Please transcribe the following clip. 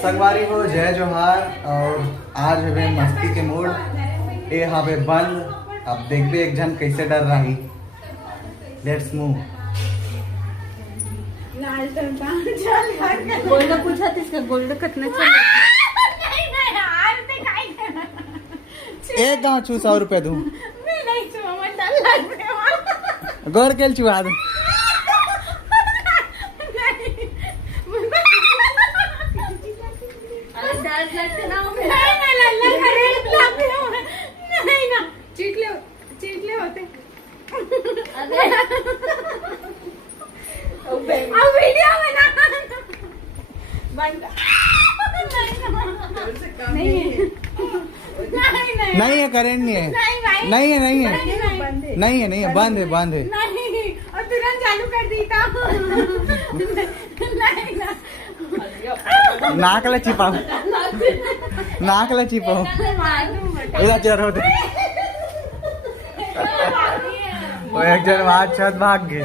संगवारी हो जय जोहार। और आज है मस्ती के मूड ये यहाँ पे बंद। अब देखते एक जन कैसे डर रही। Let's move. गोल्ड पूछा इसका गोल्ड कितना एक गाँव छू 100 रुपया दूं गौर के चुहा दूं। चीटले होते नहीं है करेंट नहीं है नहीं है नहीं है नहीं है नहीं है बंद है बंद है। और तुरंत चालू कर दी था। नाकला चिपाओ नाकला चिपाओ इधर चल होते वो एक जन वहां छत भाग गए।